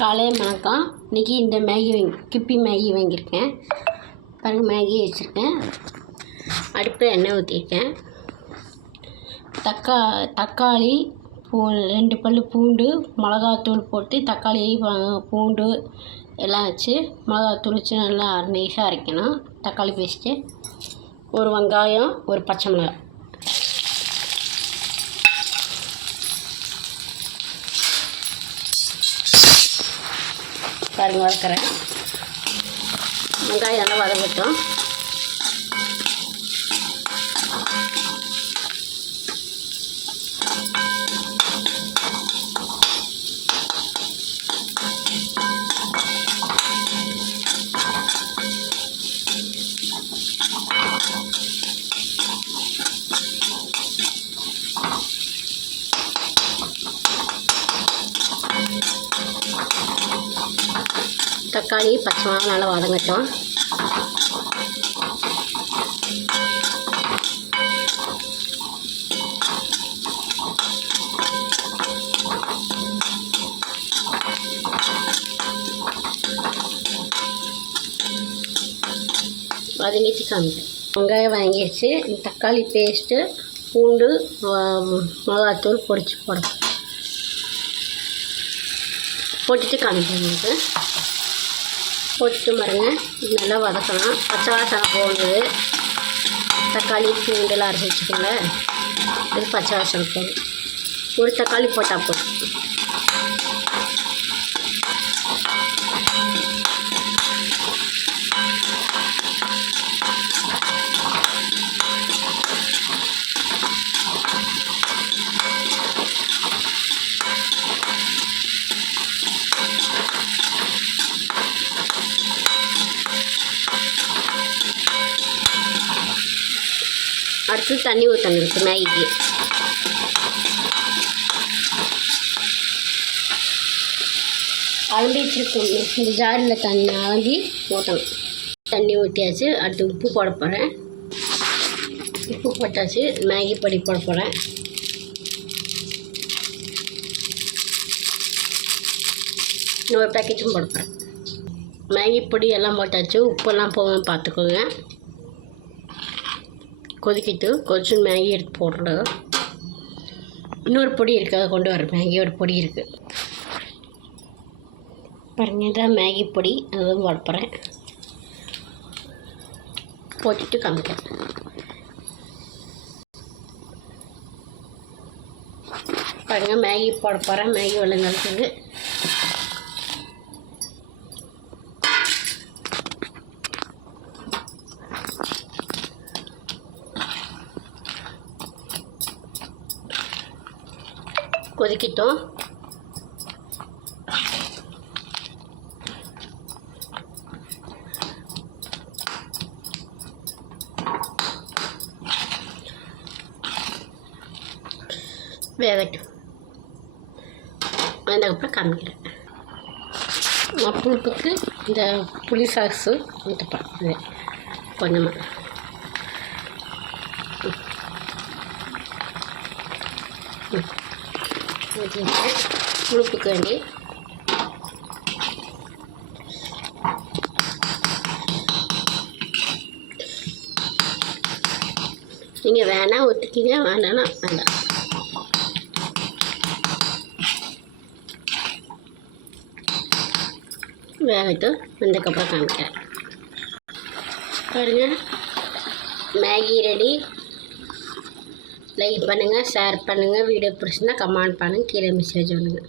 காலை வணக்கம். இன்றைக்கி இந்த கிப்பி மேகி வாங்கியிருக்கேன். பாருங்கள், மேகி வச்சுருக்கேன். அடுப்பில் எண்ணெய் ஊற்றிருக்கேன். தக்காளி 2 பல் பூண்டு, மிளகாத்தூள் போட்டு தக்காளி பூண்டு எல்லாம் வச்சு மிளகாத்தூள் வச்சு நல்லா நைஸாக அரைக்கணும். தக்காளி பேஸ்ட்டு, ஒரு வெங்காயம், ஒரு பச்சை மிளகாய். பாருங்கள், வதக்கிறேன். வெங்காயம் நல்லா வதங்கட்டும். தக்காளி பச்சை மிளகாய் நல்லா வதங்கட்டும். வதங்கிட்டு காமிக்கிறேன். வெங்காயம் வதங்கிடுச்சு. தக்காளி பேஸ்ட்டு, பூண்டு, மிளகாத்தூள் போட்டுட்டு காமிக்கிறேன். உங்களுக்கு போட்டுட்டு பாருங்க, நல்லா வதக்கலாம். பச்சை வாசனை போகுது. தக்காளி பூண்டெல்லாம் அரைச்சி வச்சுக்கோங்க. இது பச்சை வாசனை போகும். ஒரு தக்காளி போட்டால் போதும். அடுத்து தண்ணி ஊற்றணும் இருக்குது மேகிக்கு. அலம்பி வச்சுருக்கோம். இந்த ஜாரில் தண்ணி அலம்பி ஊற்றணும். தண்ணி ஊற்றியாச்சு. அடுத்து உப்பு போட போகிறேன். உப்பு போட்டாச்சு. மேகி பொடி போட போகிறேன். இன்னொரு பேக்கெட்டும் போட போகிறேன். மேகி பொடி எல்லாம் போட்டாச்சு. உப்பெல்லாம் போக பார்த்துக்கோங்க. கொதிச்சு மேகி எடுத்து போடுறது. இன்னொரு பொடி இருக்குது, அதை கொண்டு வரேன். மேகியோட பொடி இருக்குது பாருங்க. இதான் மேகி பொடி, அதுவும் போட போகிறேன். போட்டுட்டு காமிக்கிறேன். பாருங்கள், மேகி போட போகிறேன். மேகி வெள்ளங்களுக்கு கொதிக்கட்டும். வேகட்டும். அதுக்கப்புறம் காமிக்கிறேன். புளிப்புக்கு இந்த புளி சாஸு ஊற்றப்பேன் கொஞ்சமாக. புளிப்புக்கு வேண்டி நீங்கள் வேணால் ஊற்றிக்கிங்க, வேணான்னா வேண்டாம். வேகட்டும். வந்ததுக்கப்புறம் காமிக்கிறேன். பாருங்கள், மேகி ரெடி. லைக் பண்ணுங்கள், ஷேர் பண்ணுங்கள். வீடியோ பிடிச்சிருந்தா கமெண்ட் பண்ணுங்கள், கீழே மெசேஜ் பண்ணுங்கள்.